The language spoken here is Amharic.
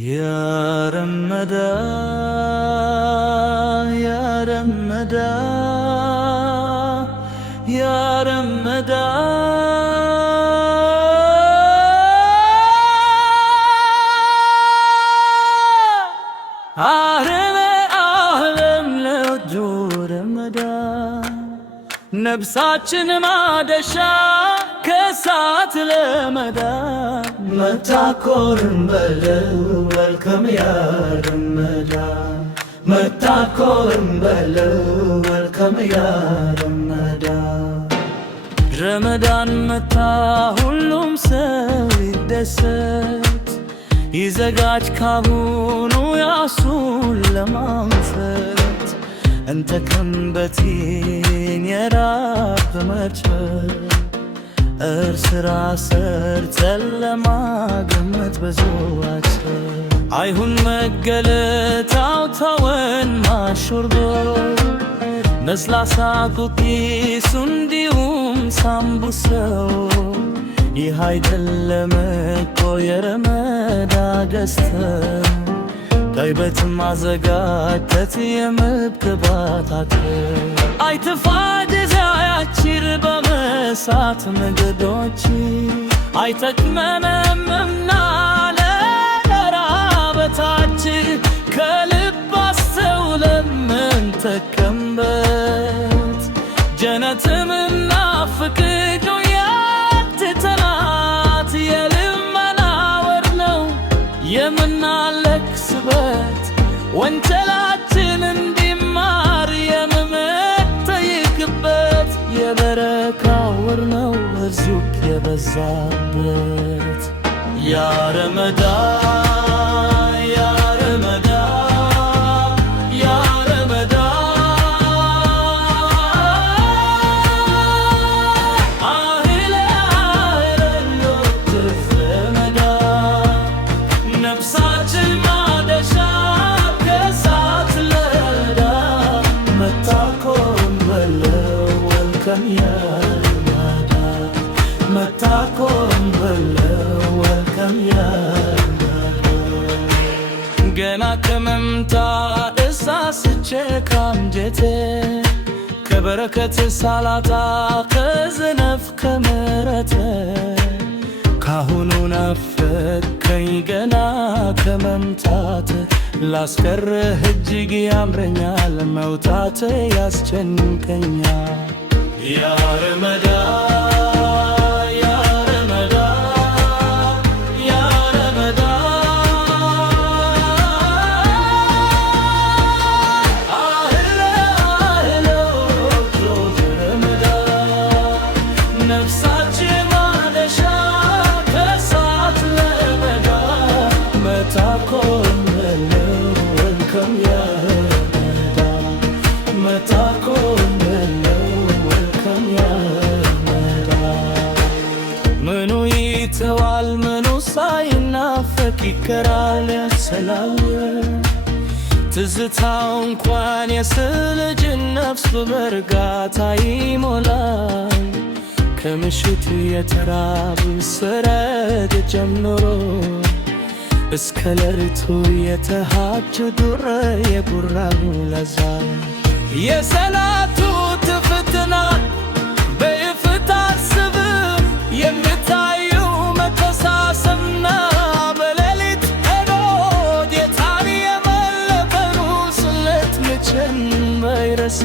يا رمدا يا رمدا يا رمدا ዓለም ለወጁ ረመዳ ነብሳችን ማደሻ ከሳት ለመዳን መታኮርን በለው መልከም ያ ረመዳን መታኮርን በለው መልከም ያ ረመዳን ረመዳን መታ ሁሉም ሰው ይደሰት ይዘጋጅ ካሁኑ ያሱን ለማንፈት እንተ ከንበቲን የራብ መርጨት እርስ ራስ ሰርተን ለማገመት ብዙዋቸው አይሁን መገለታው ተወን ማሾርዶ ነስላሳ ኩኪሱ እንዲሁም ሳምቡሰው ይህ አይደለም እኮ የረመዳ ደስታ ቀይበት ማዘጋጀት የምግባታት አይትፋ ጊዜያችን በመሳት መንገዶች አይጠቅመንምና ለራበታችን ከልብ አስተውለን ምንጠቀምበት ጀነትን ናፍቅ ያትተናት የልመና ወር ነው የምናለቅስበት ወንጀላችን እንዲማር የምንጠይቅበት የበረካ ወር ነው ርዙቅ የበዛበት ያ ረመዳን ያ ረመዳን ያ ረመዳን ነብሳችን ማደሻ ከሳት ለመዳን መታኮን በለው ወልከም ያ ረመዳን መታኮን በለው ወልከም ያ ረመዳን ገና ከመምጣት እሳስቼ ካንጀቴ ከበረከት ሳላጣ ከዝነፍ ከምሕረት ካሁኑ ናፈቀኝ ገና ከመምጣት ላስቀርህ እጅግ ያምረኛል መውጣት ያስጨንቀኛል ያ ረመዳን ያ ረመዳን ያ ረመዳን ነፍሳችን ማደሻ ከሳት ለመዳን መታኮን በለው ወልከም ያ ረመዳን መታኮን በለው ወልከም ያ ረመዳን ምኑ ይተዋል ምኑ ሳይናፈቅ ይቀራል ያሰላወል ትዝታው እንኳን የስልጅን ነፍስ በመርጋታ ይሞላል ከምሽቱ የተራብ ሰረግ ጀምሮ እስከ ሌሊቱ የተሃጀዱ የቡራን ለዛ የሰላቱ ትፍትና በይፍታ አስብ የምታዩ መተሳሰብና በሌሊት ሄዶ ጌታን የመለበሩ ስለት መቼም አይረሳ